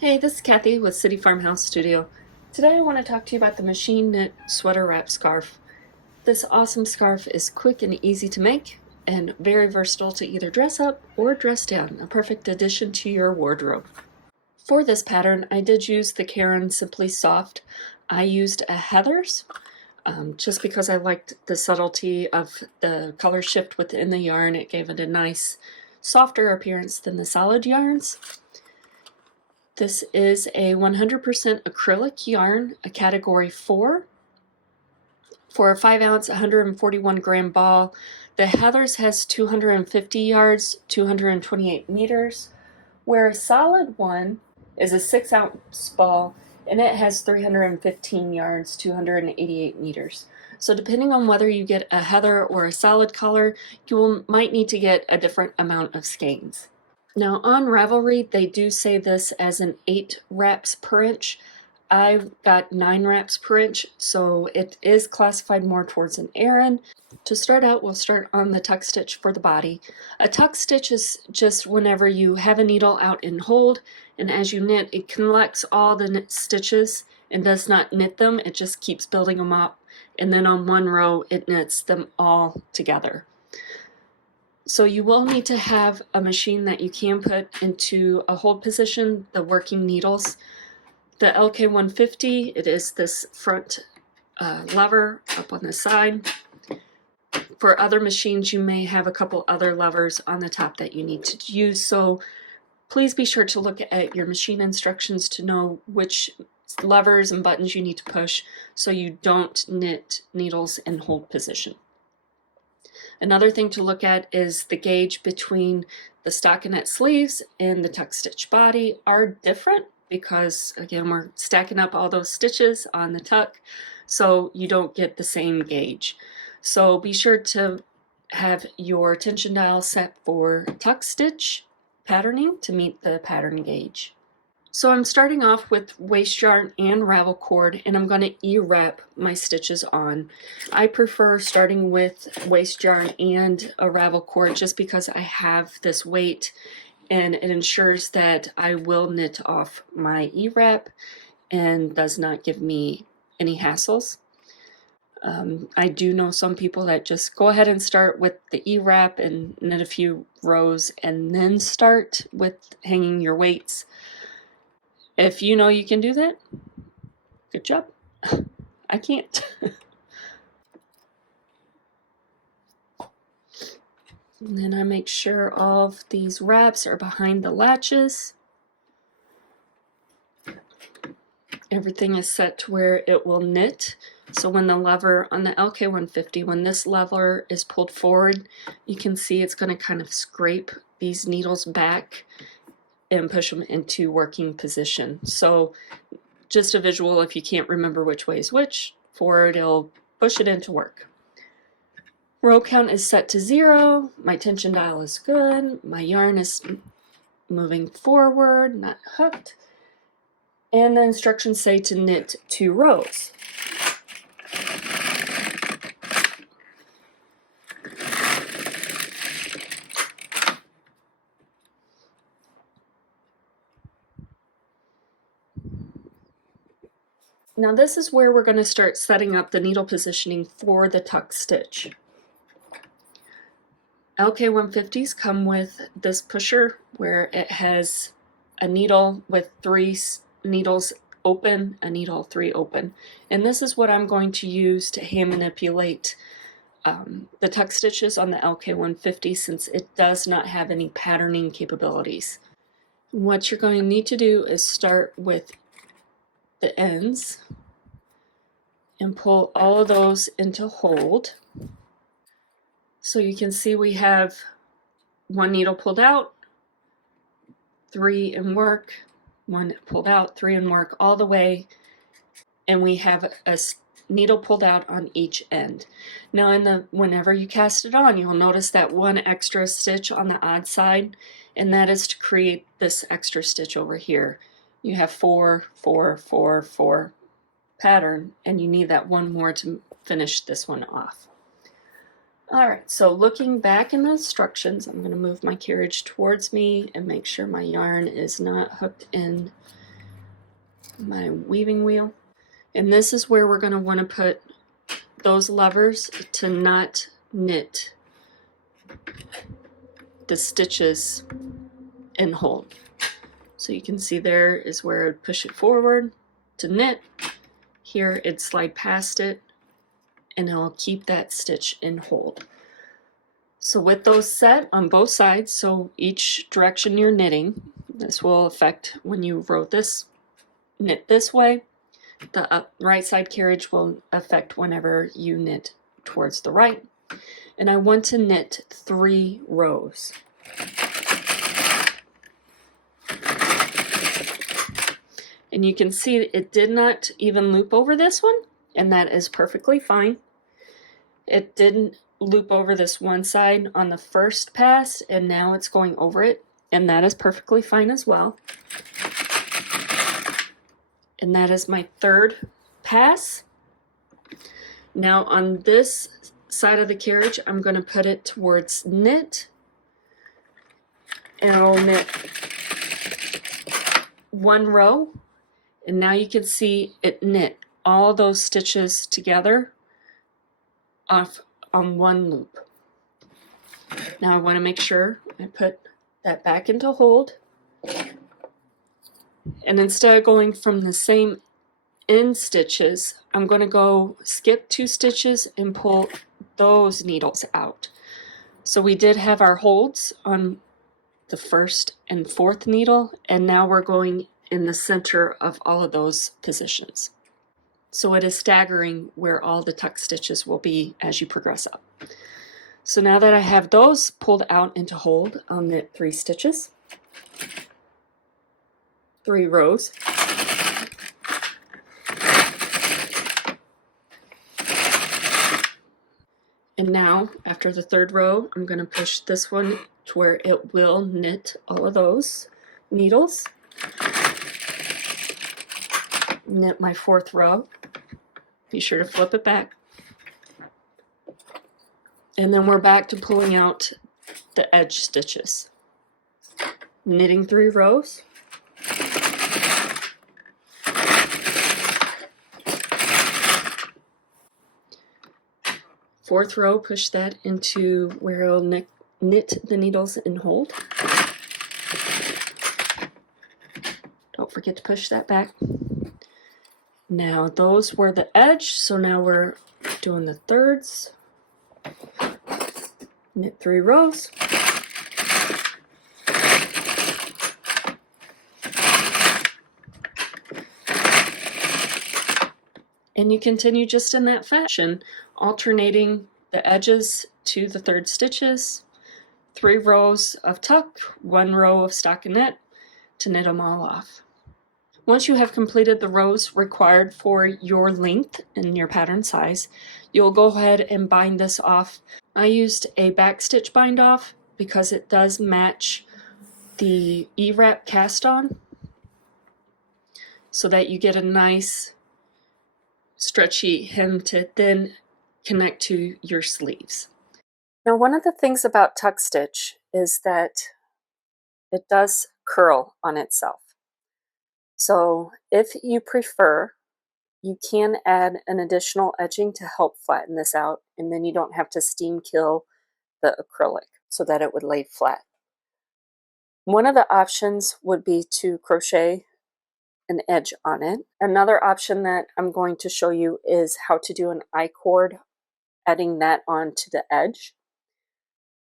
Hey, this is Cathy with City Farmhouse Studio. Today I want to talk to you about the machine knit sweater wrap scarf. This awesome scarf is quick and easy to make and very versatile to either dress up or dress down, a perfect addition to your wardrobe. For this pattern, I did use the Caron Simply Soft. I used a Heather's just because I liked the subtlety of the color shift within the yarn. It gave it a nice, softer appearance than the solid yarns. This is a 100% acrylic yarn, a category 4. For a 5-ounce, 141-gram ball, the Heather's has 250 yards, 228 meters, where a solid one is a 6-ounce ball, and it has 315 yards, 288 meters. So depending on whether you get a Heather or a solid color, might need to get a different amount of skeins. Now on Ravelry, they do say this as an 8 wraps per inch. I've got 9 wraps per inch, so it is classified more towards an Aran. To start out, we'll start on the tuck stitch for the body. A tuck stitch is just whenever you have a needle out in hold, and as you knit, it collects all the stitches and does not knit them. It just keeps building them up, and then on one row, it knits them all together. So you will need to have a machine that you can put into a hold position, the working needles. The LK150, it is this front lever up on the side. For other machines, you may have a couple other levers on the top that you need to use, so please be sure to look at your machine instructions to know which levers and buttons you need to push so you don't knit needles in hold position. Another thing to look at is the gauge between the stockinette sleeves and the tuck stitch body are different because, again, we're stacking up all those stitches on the tuck, so you don't get the same gauge. So be sure to have your tension dial set for tuck stitch patterning to meet the pattern gauge. So I'm starting off with waste yarn and ravel cord, and I'm going to e-wrap my stitches on. I prefer starting with waste yarn and a ravel cord just because I have this weight and it ensures that I will knit off my e-wrap and does not give me any hassles. I do know some people that just go ahead and start with the e-wrap and knit a few rows and then start with hanging your weights. If you know you can do that, good job. I can't. And then I make sure all of these wraps are behind the latches. Everything is set to where it will knit. So when the lever on the LK150, when this lever is pulled forward, you can see it's going to kind of scrape these needles back and push them into working position. So just a visual, if you can't remember which way is which, forward it'll push it into work. Row count is set to 0, my tension dial is good, my yarn is moving forward, not hooked, and the instructions say to knit 2 rows. Now this is where we're going to start setting up the needle positioning for the tuck stitch. LK150s come with this pusher where it has a needle with 3 needles open, a needle 3 open. And this is what I'm going to use to hand manipulate the tuck stitches on the LK150 since it does not have any patterning capabilities. What you're going to need to do is start with the ends and pull all of those into hold. So you can see we have 1 needle pulled out, 3 in work, 1 pulled out, 3 in work all the way, and we have a needle pulled out on each end. Now whenever you cast it on, you'll notice that 1 extra stitch on the odd side, and that is to create this extra stitch over here. You have 4, 4, 4, 4 pattern, and you need that 1 more to finish this one off. Alright, so looking back in the instructions, I'm going to move my carriage towards me and make sure my yarn is not hooked in my weaving wheel. And this is where we're going to want to put those levers to not knit the stitches and hold. So you can see there is where I'd push it forward to knit. Here it'd slide past it and I'll keep that stitch and hold. So with those set on both sides, so each direction you're knitting, this will affect when you row this, knit this way. The right side carriage will affect whenever you knit towards the right. And I want to knit 3 rows. And you can see it did not even loop over this one, and that is perfectly fine. It didn't loop over this one side on the first pass, and now it's going over it, and that is perfectly fine as well. And that is my 3rd pass. Now on this side of the carriage, I'm going to put it towards knit, and I'll knit 1 row, and now you can see it knit all those stitches together off on 1 loop. Now I want to make sure I put that back into hold, and instead of going from the same end stitches, I'm going to go skip 2 stitches and pull those needles out. So we did have our holds on the 1st and 4th needle, and now we're going in the center of all of those positions. So it is staggering where all the tuck stitches will be as you progress up. So now that I have those pulled out into hold, I'll knit 3 stitches, 3 rows, and now after the 3rd row, I'm going to push this one to where it will knit all of those needles. Knit my 4th row. Be sure to flip it back. And then we're back to pulling out the edge stitches. Knitting 3 rows. Fourth row, push that into where it'll knit the needles and hold. Don't forget to push that back. Now those were the edge, so now we're doing the thirds. Knit 3 rows. And you continue just in that fashion, alternating the edges to the 3rd stitches, 3 rows of tuck, 1 row of stockinette to knit them all off. Once you have completed the rows required for your length and your pattern size, you'll go ahead and bind this off. I used a back stitch bind off because it does match the E-wrap cast on, so that you get a nice stretchy hem to then connect to your sleeves. Now, one of the things about tuck stitch is that it does curl on itself. So if you prefer, you can add an additional edging to help flatten this out, and then you don't have to steam kill the acrylic so that it would lay flat. One of the options would be to crochet an edge on it. Another option that I'm going to show you is how to do an I-cord, adding that onto the edge.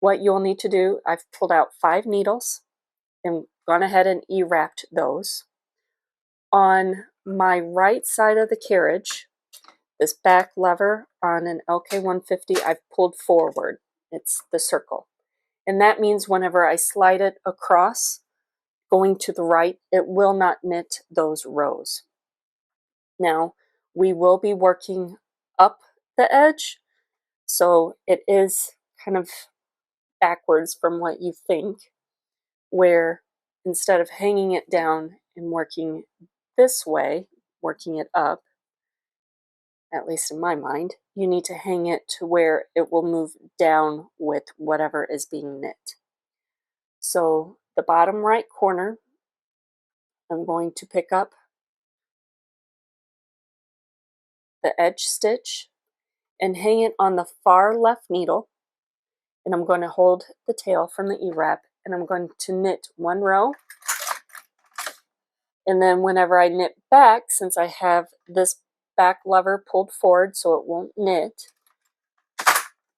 What you'll need to do, I've pulled out 5 needles and gone ahead and E-wrapped those. On my right side of the carriage, this back lever on an LK150, I've pulled forward. It's the circle. And that means whenever I slide it across, going to the right, it will not knit those rows. Now, we will be working up the edge, so it is kind of backwards from what you think, where instead of hanging it down and working this way, working it up, at least in my mind, you need to hang it to where it will move down with whatever is being knit. So the bottom right corner, I'm going to pick up the edge stitch and hang it on the far left needle, and I'm going to hold the tail from the E-wrap, and I'm going to knit one row, and then whenever I knit back, since I have this back lever pulled forward so it won't knit,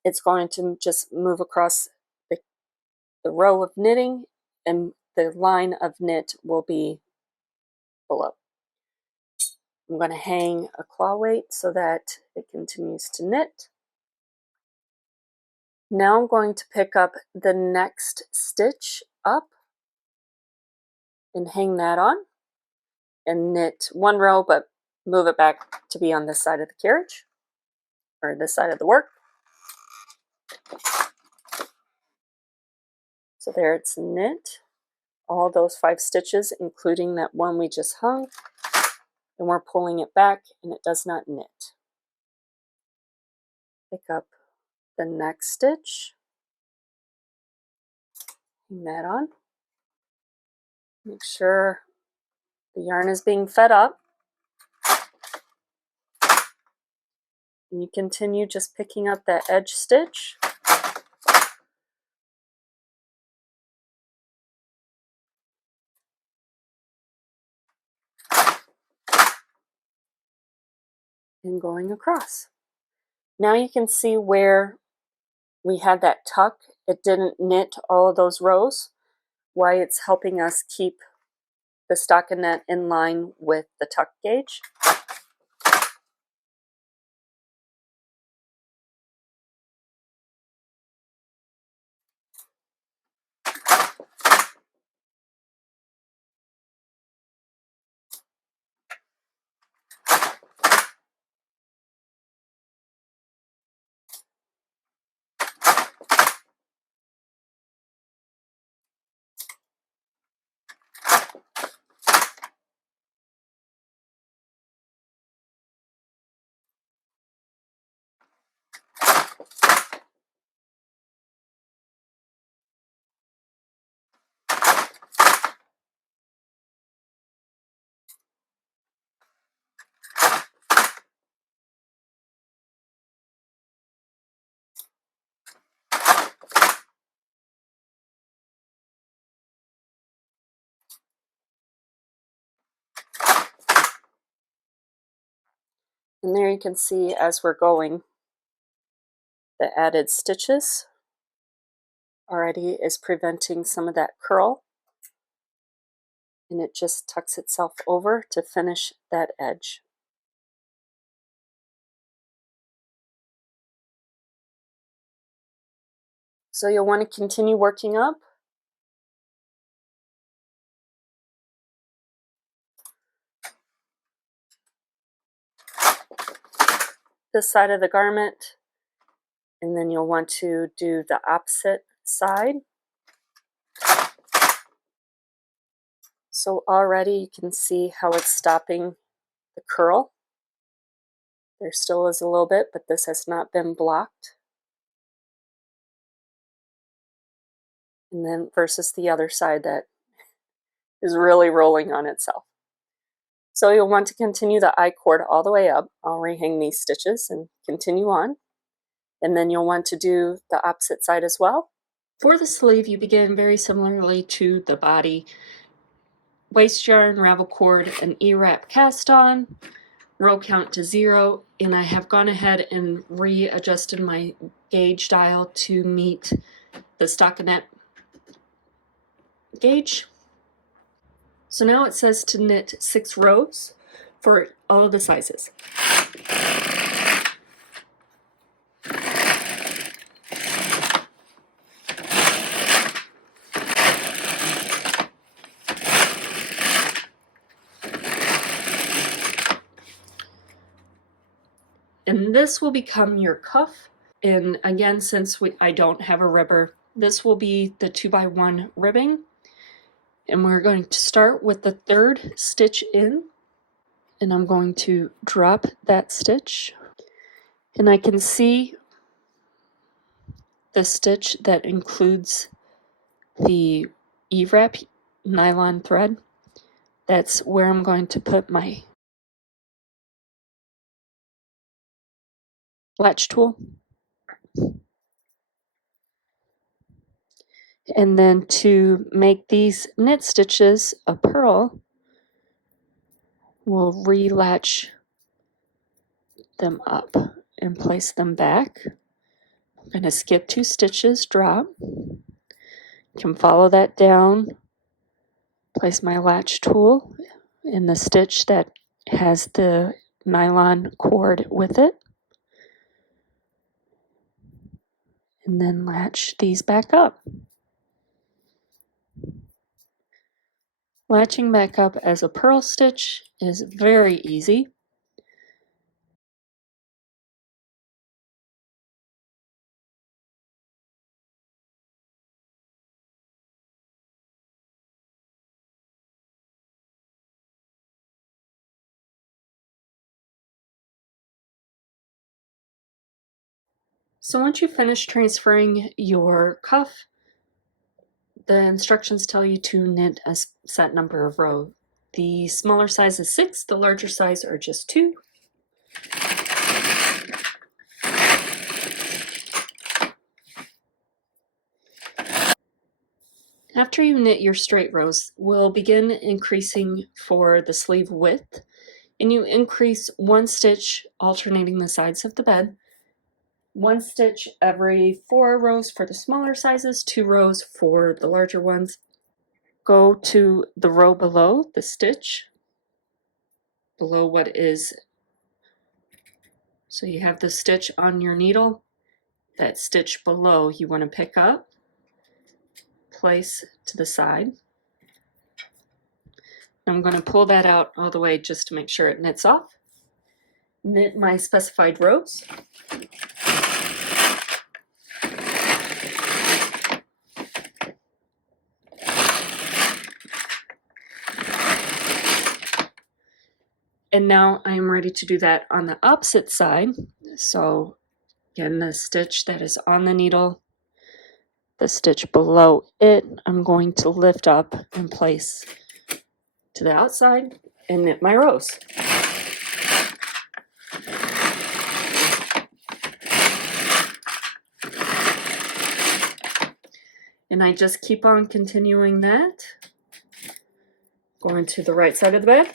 it's going to just move across the row of knitting, and the line of knit will be below. I'm going to hang a claw weight so that it continues to knit. Now I'm going to pick up the next stitch up and hang that on and knit one row, but move it back to be on this side of the carriage or this side of the work. So there it's knit, all those 5 stitches, including that one we just hung, and we're pulling it back and it does not knit. Pick up the next stitch, hang that on, make sure the yarn is being fed up, and you continue just picking up that edge stitch. And going across. Now you can see where we had that tuck, it didn't knit all of those rows, why it's helping us keep the stockinette in line with the tuck gauge. And there you can see as we're going, the added stitches already is preventing some of that curl, and it just tucks itself over to finish that edge. So you'll want to continue working up. This side of the garment, and then you'll want to do the opposite side. So already you can see how it's stopping the curl. There still is a little bit, but this has not been blocked. And then versus the other side that is really rolling on itself. So you'll want to continue the I-cord all the way up. I'll rehang these stitches and continue on. And then you'll want to do the opposite side as well. For the sleeve, you begin very similarly to the body. Waste yarn, ravel cord, an E-wrap cast on, row count to 0, and I have gone ahead and readjusted my gauge dial to meet the stockinette gauge. So now it says to knit 6 rows for all of the sizes. And this will become your cuff. And again, since I don't have a ribber, this will be the 2x1 ribbing. And we're going to start with the 3rd stitch in, and I'm going to drop that stitch, and I can see the stitch that includes the E-wrap nylon thread. That's where I'm going to put my latch tool. And then to make these knit stitches a purl, we'll relatch them up and place them back. I'm going to skip 2 stitches, drop. Can follow that down, place my latch tool in the stitch that has the nylon cord with it, and then latch these back up. Latching back up as a purl stitch is very easy. So once you finish transferring your cuff, the instructions tell you to knit a set number of rows. The smaller size is 6, the larger size are just 2. After you knit your straight rows, we'll begin increasing for the sleeve width, and you increase 1 stitch alternating the sides of the bed, 1 stitch every 4 rows for the smaller sizes, 2 rows for the larger ones. Go to the row below the stitch, below what is, so you have the stitch on your needle, that stitch below you want to pick up, place to the side. I'm going to pull that out all the way just to make sure it knits off. Knit my specified rows. And now I am ready to do that on the opposite side. So again, the stitch that is on the needle, the stitch below it, I'm going to lift up and place to the outside and knit my rows. And I just keep on continuing that, going to the right side of the bed.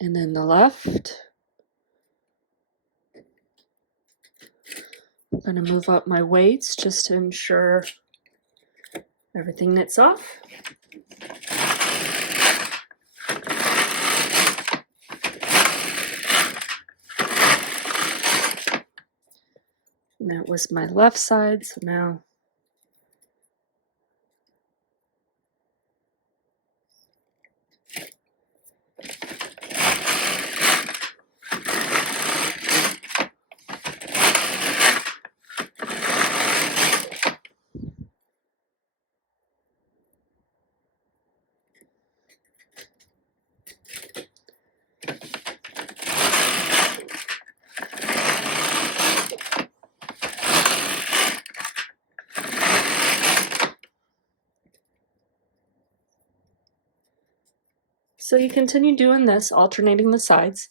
And then the left. I'm going to move up my weights just to ensure everything knits off. And that was my left side, so now so you continue doing this, alternating the sides,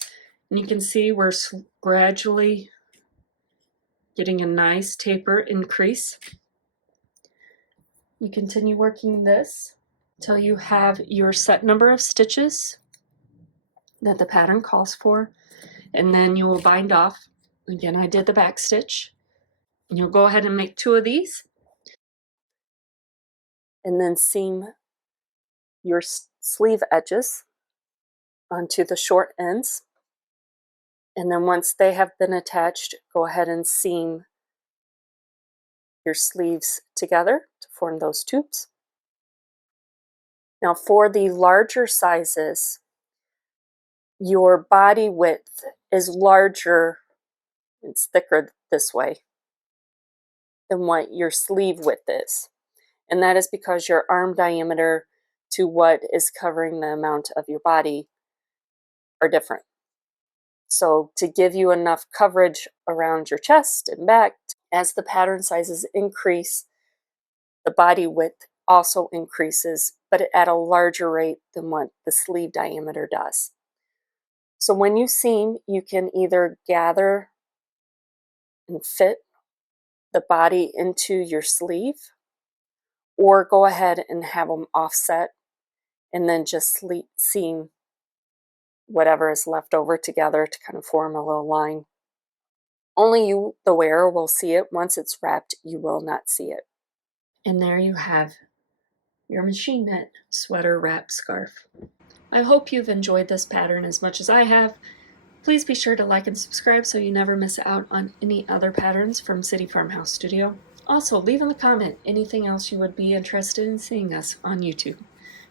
and you can see we're gradually getting a nice taper increase. You continue working this until you have your set number of stitches that the pattern calls for, and then you will bind off. Again, I did the back stitch, and you'll go ahead and make 2 of these, and then seam your sleeve edges onto the short ends. And then once they have been attached, go ahead and seam your sleeves together to form those tubes. Now for the larger sizes, your body width is larger, it's thicker this way than what your sleeve width is. And that is because your arm diameter to what is covering the amount of your body are different. So to give you enough coverage around your chest and back, as the pattern sizes increase, the body width also increases but at a larger rate than what the sleeve diameter does. So when you seam, you can either gather and fit the body into your sleeve, or go ahead and have them offset and then just seam whatever is left over together to kind of form a little line. Only you, the wearer, will see it. Once it's wrapped, you will not see it. And there you have your machine knit sweater wrap scarf. I hope you've enjoyed this pattern as much as I have. Please be sure to like and subscribe so you never miss out on any other patterns from City Farmhouse Studio. Also, leave in the comment anything else you would be interested in seeing us on YouTube.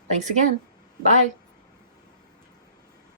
Thanks again. Bye.